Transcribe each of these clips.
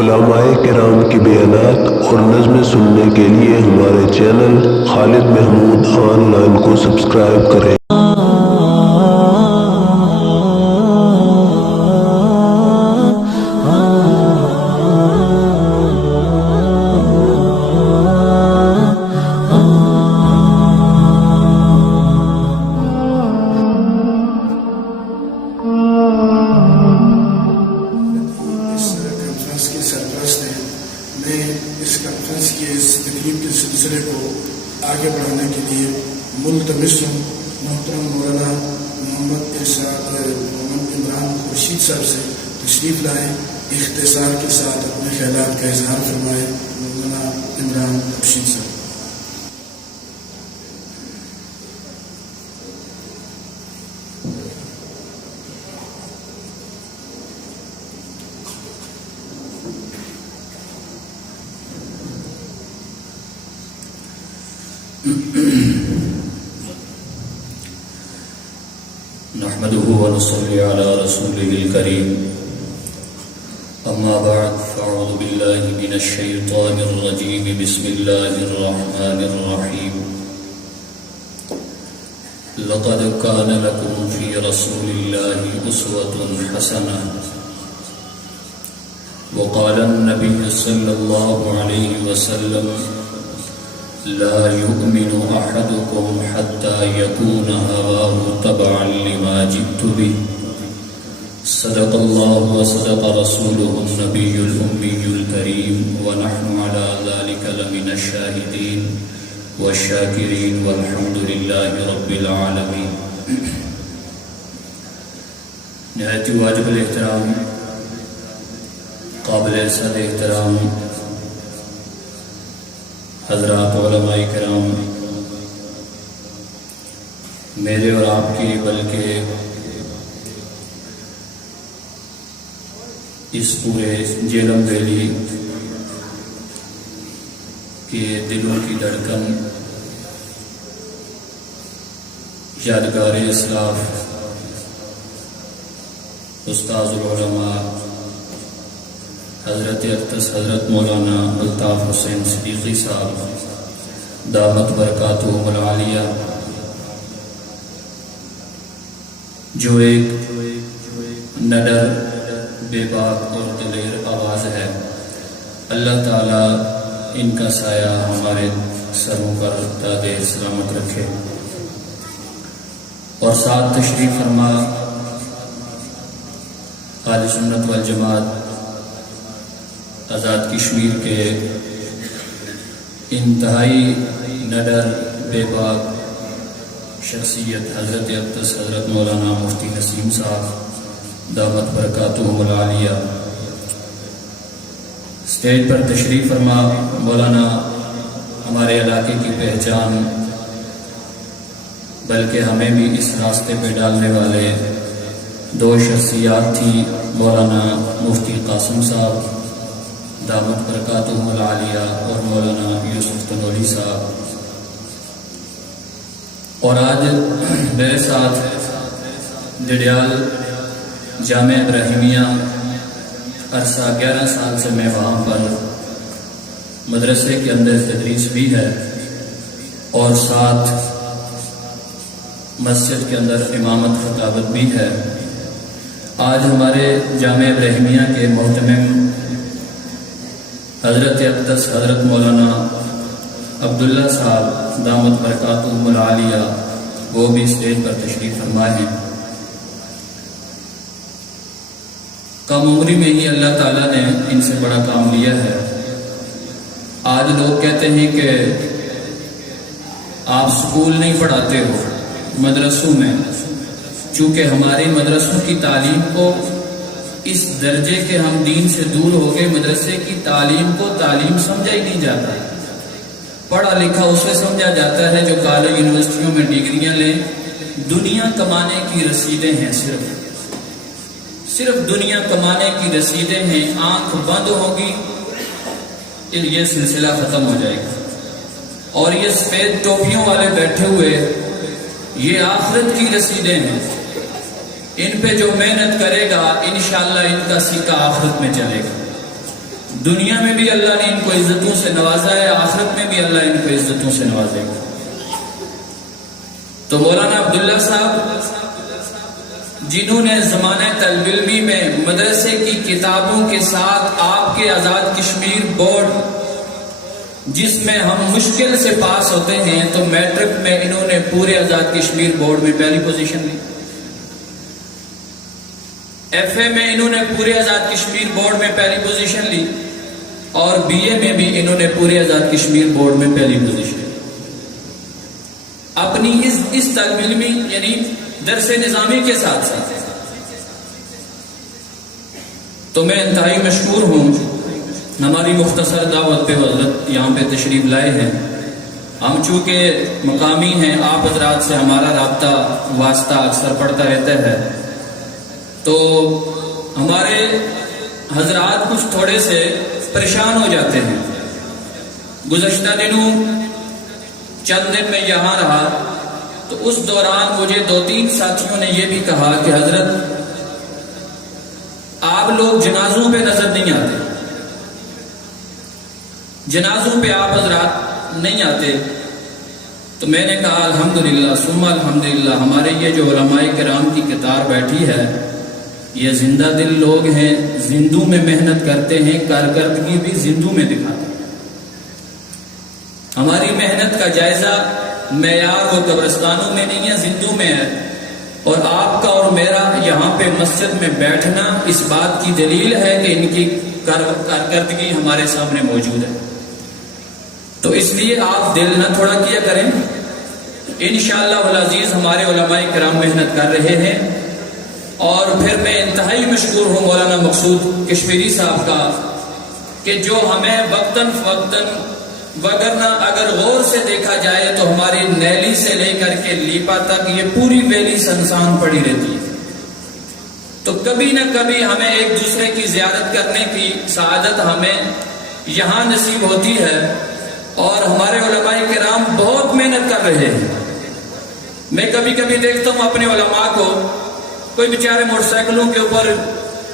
علماء کرام کی بیانات اور نظمیں سننے کے لیے ہمارے channel Khalid Mahmood online کو سبسکرائب کریں۔ اس کانفرنس کے اس تقریب کے سلسلے کو آگے بڑھانے کے لیے ملتمس ہوں محترم مولانا محمد عمران خورشید صاحب سے تشریف لائیں، اختصار کے ساتھ اپنے خیالات کا اظہار فرمائیں۔ مولانا عمران خورشید صاحب۔ نحمده ونصلي على رسوله الكريم أما بعد فأعوذ بالله من الشيطان الرجيم بسم الله الرحمن الرحيم لقد كان لكم في رسول الله أسوة حسنة وقال النبي صلى الله عليه وسلم لا يؤمن أحدكم حتى يكون هواه تبعا لما جئت به صدق الله وصدق رسوله النبي الأمي الكريم ونحن على ذلك لمن الشاهدين والشاكرين والحمد لله رب العالمين۔ نہایت واجب الاحترام قابل صد احترام حضرات علماء کرام، میرے اور آپ کی بلکہ اس پورے جیلم ویلی کے دلوں کی دھڑکن یادگار اسلاف استاذ العلماء حضرت اقدس حضرت مولانا الطاف حسین صدیقی صاحب دامت برکاتہم العالیہ، جو ایک نڈر بے باک اور دلیر آواز ہے، اللہ تعالیٰ ان کا سایہ ہمارے سروں پر دائر سلامت رکھے۔ اور ساتھ تشریف فرما اہل سنت والجماعت آزاد کشمیر کے انتہائی نڈر بے باک شخصیت حضرت اقدس حضرت مولانا مفتی نسیم صاحب دامت برکاتہم العالیہ، اسٹیج پر تشریف فرما مولانا ہمارے علاقے کی پہچان بلکہ ہمیں بھی اس راستے پہ ڈالنے والے دو شخصیات تھی، مولانا مفتی قاسم صاحب دامت برکاتہم العالیہ اور مولانا یوسف تنوری صاحب۔ اور آج میرے ساتھ ڈڈیال جامع ابراہیمیہ عرصہ 11 سال سے میں وہاں پر مدرسے کے اندر تدریس بھی ہے اور ساتھ مسجد کے اندر امامت خطابت بھی ہے۔ آج ہمارے جامع ابراہیمیہ کے محتمم حضرت اقدس حضرت مولانا عبداللہ صاحب دامت برکاتہم العالیہ وہ بھی اسٹیج پر تشریف فرمائے ہیں۔ کم عمری میں ہی اللہ تعالیٰ نے ان سے بڑا کام لیا ہے۔ آج لوگ کہتے ہیں کہ آپ سکول نہیں پڑھاتے ہو مدرسوں میں، چونکہ ہماری مدرسوں کی تعلیم کو اس درجے کے ہم دین سے دور ہو گئے، مدرسے کی تعلیم کو تعلیم سمجھا ہی نہیں جاتا۔ پڑھا لکھا اسے سمجھا جاتا ہے جو کالج یونیورسٹیوں میں ڈگریاں لیں، دنیا کمانے کی رسیدیں ہیں، صرف دنیا کمانے کی رسیدیں ہیں۔ آنکھ بند ہوگی یہ سلسلہ ختم ہو جائے گا، اور یہ سفید ٹوپیوں والے بیٹھے ہوئے یہ آخرت کی رسیدیں ہیں۔ ان پہ جو محنت کرے گا انشاءاللہ ان کا سکہ آخرت میں چلے گا۔ دنیا میں بھی اللہ نے ان کو عزتوں سے نوازا ہے، آخرت میں بھی اللہ ان کو عزتوں سے نوازے گا۔ تو مولانا عبداللہ صاحب جنہوں نے زمانہ طالب علمی میں مدرسے کی کتابوں کے ساتھ آپ کے آزاد کشمیر بورڈ جس میں ہم مشکل سے پاس ہوتے ہیں، تو میٹرک میں انہوں نے پورے آزاد کشمیر بورڈ میں پہلی پوزیشن لی، ایف اے میں انہوں نے پورے آزاد کشمیر بورڈ میں پہلی پوزیشن لی، اور بی اے میں بھی انہوں نے پورے آزاد کشمیر بورڈ میں پہلی پوزیشن لی۔ اپنی اس طالب علمی یعنی درس نظامی کے ساتھ ساتھ تو میں انتہائی مشکور ہوں، ہماری مختصر دعوت پہ حضرت یہاں پہ تشریف لائے ہیں۔ ہم چونکہ مقامی ہیں، آپ حضرات سے ہمارا رابطہ واسطہ اکثر پڑتا رہتا ہے، تو ہمارے حضرات کچھ تھوڑے سے پریشان ہو جاتے ہیں۔ گزشتہ دنوں چند دن میں یہاں رہا تو اس دوران مجھے 2-3 ساتھیوں نے یہ بھی کہا کہ حضرت آپ لوگ جنازوں پہ نظر نہیں آتے، جنازوں پہ آپ حضرات نہیں آتے۔ تو میں نے کہا الحمدللہ ثم الحمدللہ، ہمارے یہ جو علماء کرام کی قطار بیٹھی ہے یہ زندہ دل لوگ ہیں، زندوں میں محنت کرتے ہیں، کارکردگی بھی زندوں میں دکھاتے ہیں۔ ہماری محنت کا جائزہ معیار وہ قبرستانوں میں نہیں ہے، زندوں میں ہے، اور آپ کا اور میرا یہاں پہ مسجد میں بیٹھنا اس بات کی دلیل ہے کہ ان کی کارکردگی ہمارے سامنے موجود ہے۔ تو اس لیے آپ دل نہ تھوڑا کیا کریں، انشاءاللہ العزیز ہمارے علماء کرام محنت کر رہے ہیں۔ اور پھر میں انتہائی مشکور ہوں مولانا مقصود کشمیری صاحب کا کہ جو ہمیں وقتاً فوقتاً، وگرنہ اگر غور سے دیکھا جائے تو ہماری نیلی سے لے کر کے لیپا تک یہ پوری ویلی سنسان پڑی رہتی ہے، تو کبھی نہ کبھی ہمیں ایک دوسرے کی زیارت کرنے کی سعادت ہمیں یہاں نصیب ہوتی ہے، اور ہمارے علماء کرام بہت محنت کر رہے ہیں۔ میں کبھی کبھی دیکھتا ہوں اپنے علماء کو، کوئی بیچارے موٹر سائیکلوں کے اوپر،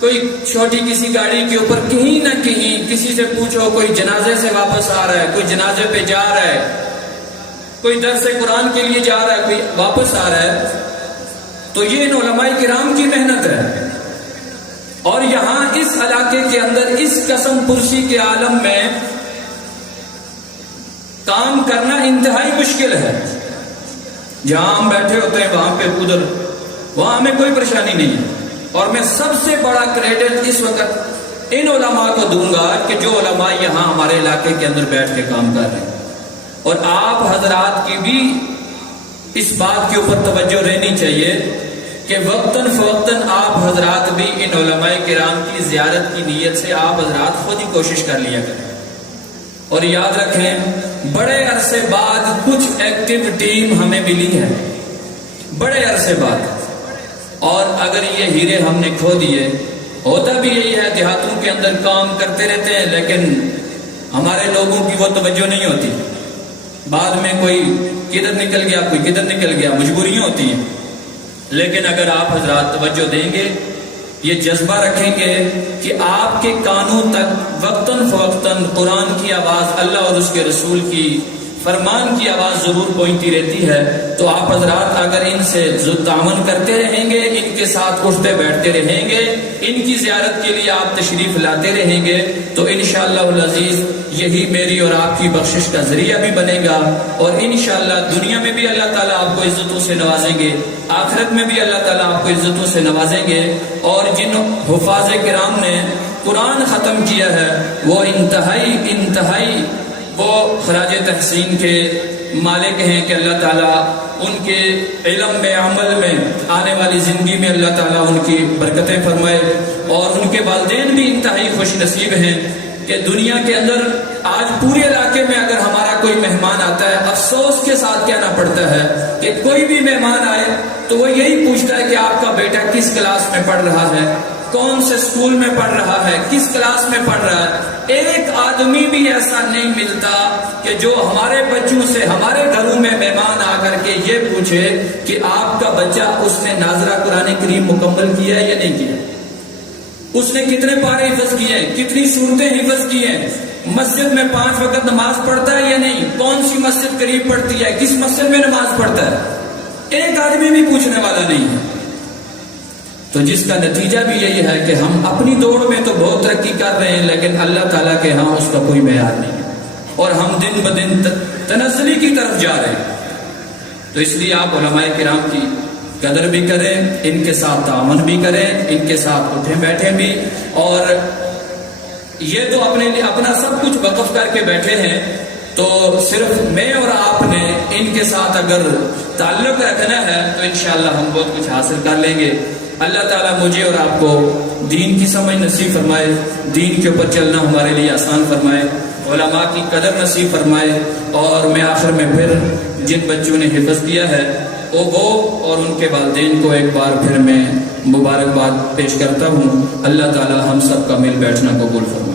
کوئی چھوٹی کسی گاڑی کے اوپر، کہیں نہ کہیں کسی سے پوچھو کوئی جنازے سے واپس آ رہا ہے، کوئی جنازے پہ جا رہا ہے، کوئی درس قرآن کے لیے جا رہا ہے، کوئی واپس آ رہا ہے۔ تو یہ ان علماء کرام کی محنت ہے، اور یہاں اس علاقے کے اندر اس قسم پرسی کے عالم میں کام کرنا انتہائی مشکل ہے۔ جہاں ہم بیٹھے ہوتے ہیں وہاں پہ ادھر وہاں ہمیں کوئی پریشانی نہیں ہے، اور میں سب سے بڑا کریڈٹ اس وقت ان علماء کو دوں گا کہ جو علماء یہاں ہمارے علاقے کے اندر بیٹھ کے کام کر رہے ہیں، اور آپ حضرات کی بھی اس بات کے اوپر توجہ رہنی چاہیے کہ وقتاً فوقتاً آپ حضرات بھی ان علماء کرام کی زیارت کی نیت سے آپ حضرات خود ہی کوشش کر لیا کریں۔ اور یاد رکھیں بڑے عرصے بعد کچھ ایکٹیو ٹیم ہمیں ملی ہے، بڑے عرصے بعد، اور اگر یہ ہیرے ہم نے کھو دیے، ہوتا بھی یہی ہے دیہاتوں کے اندر کام کرتے رہتے ہیں لیکن ہمارے لوگوں کی وہ توجہ نہیں ہوتی، بعد میں کوئی کدھر نکل گیا، کوئی کدھر نکل گیا، مجبوریاں ہوتی ہیں۔ لیکن اگر آپ حضرات توجہ دیں گے، یہ جذبہ رکھیں گے کہ آپ کے کانوں تک وقتاً فوقتاً قرآن کی آواز، اللہ اور اس کے رسول کی فرمان کی آواز ضرور پہنچتی رہتی ہے، تو آپ حضرات اگر ان سے تعاون کرتے رہیں گے، ان کے ساتھ اٹھتے بیٹھتے رہیں گے، ان کی زیارت کے لیے آپ تشریف لاتے رہیں گے، تو انشاءاللہ العزیز یہی میری اور آپ کی بخشش کا ذریعہ بھی بنے گا، اور انشاءاللہ دنیا میں بھی اللہ تعالیٰ آپ کو عزتوں سے نوازیں گے، آخرت میں بھی اللہ تعالیٰ آپ کو عزتوں سے نوازیں گے۔ اور جن حفاظ کرام نے قرآن ختم کیا ہے وہ انتہائی وہ خراج تحسین کے مالک ہیں کہ اللہ تعالیٰ ان کے علم میں، عمل میں، آنے والی زندگی میں اللہ تعالیٰ ان کی برکتیں فرمائے، اور ان کے والدین بھی انتہائی خوش نصیب ہیں کہ دنیا کے اندر آج پورے علاقے میں اگر ہمارا کوئی مہمان آتا ہے، افسوس کے ساتھ کہنا پڑتا ہے کہ کوئی بھی مہمان آئے تو وہ یہی پوچھتا ہے کہ آپ کا بیٹا کس کلاس میں پڑھ رہا ہے، کون سے اسکول میں پڑھ رہا ہے، کس کلاس میں پڑھ رہا ہے۔ ایک آدمی بھی ایسا نہیں ملتا کہ جو ہمارے بچوں سے، ہمارے گھروں میں مہمان آ کر کے یہ پوچھے کہ آپ کا بچہ اس نے ناظرہ قرآن کریم مکمل کیا ہے یا نہیں کیا۔ اس نے کتنے پارے حفظ کیے ہیں، کتنی صورتیں حفظ کی ہیں، مسجد میں 5 وقت نماز پڑھتا ہے یا نہیں، کون سی مسجد قریب پڑتی ہے، کس مسجد میں نماز پڑھتا ہے، ایک آدمی بھی پوچھنے والا نہیں ہے۔ تو جس کا نتیجہ بھی یہی ہے کہ ہم اپنی دوڑ میں تو بہت ترقی کر رہے ہیں، لیکن اللہ تعالیٰ کے ہاں اس کا کوئی معیار نہیں ہے، اور ہم دن بدن تنزلی کی طرف جا رہے ہیں۔ تو اس لیے آپ علماء کرام کی قدر بھی کریں، ان کے ساتھ تعاون بھی کریں، ان کے ساتھ اٹھیں بیٹھیں بھی، اور یہ تو اپنے لیے اپنا سب کچھ وقف کر کے بیٹھے ہیں، تو صرف میں اور آپ نے ان کے ساتھ اگر تعلق رکھنا ہے تو انشاءاللہ ہم بہت کچھ حاصل کر لیں گے۔ اللہ تعالیٰ مجھے اور آپ کو دین کی سمجھ نصیب فرمائے، دین کے اوپر چلنا ہمارے لیے آسان فرمائے، علماء کی قدر نصیب فرمائے، اور میں آخر میں پھر جن بچوں نے حفظ کیا ہے وہ اور ان کے والدین کو ایک بار پھر میں مبارکباد پیش کرتا ہوں۔ اللہ تعالیٰ ہم سب کا مل بیٹھنا قبول فرمائے۔